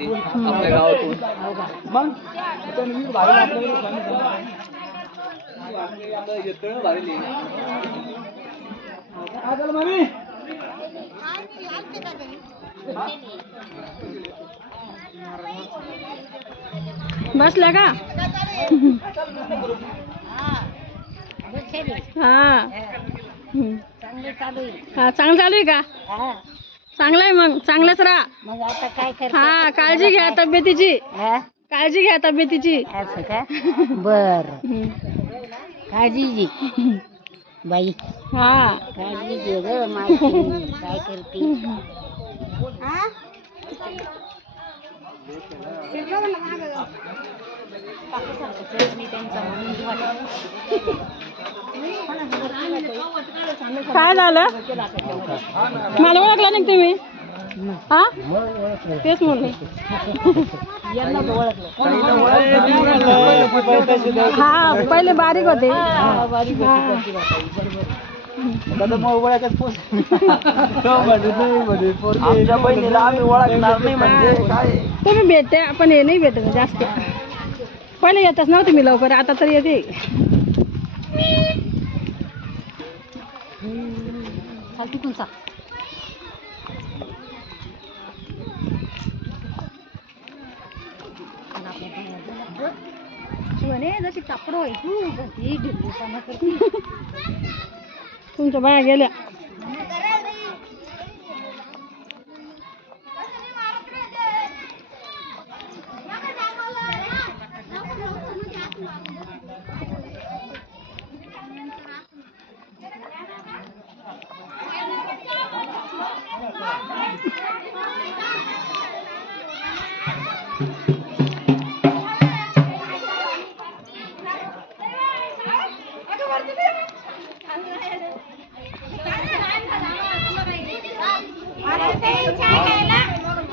होती आपल्या गावातून. मग बसल्या का? हा हा चांगलं चालू आहे का? चांगलं आहे मग चांगलंच राहा. मग आता काय कर? हा काळजी घ्या तब्येतीची. काळजी घ्या तब्येतीची. असं का? बर काळजी घे बाई. हा काळजी घे ग माझी. काय करते? काय झालं? मला ओळखलं नाही तुम्ही? हा तेच म्हणलं. हा पहिले बारीक होते. आमच्या बहिणीला आम्ही ओळखणार नाही म्हणजे काय. तुम्ही भेटते पण हे नाही भेटत जास्त. पहिले येतच नव्हते मी लवकर आता तर येते. जशी कापड होय तुमच्या बाया गेल्या.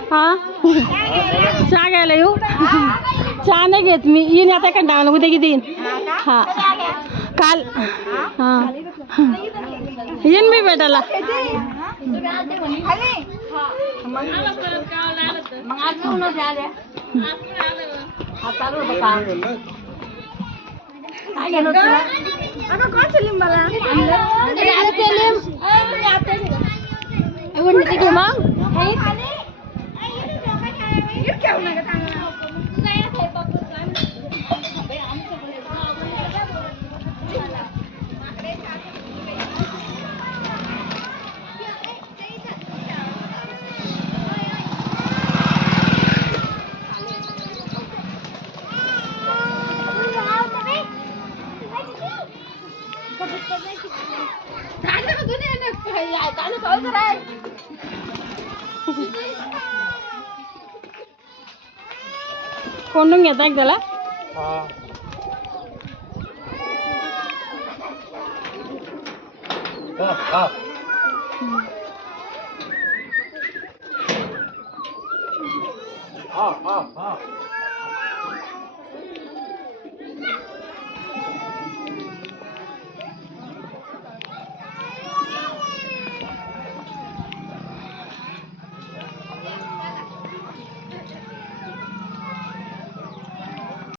हा चहा घ्यायला येऊ? चहा नाही घेत मी. येईन आता कंटाळा उद्या किती येईन. हा काल हा येईन मी भेटायला. कोंडून घेता एक त्याला. हा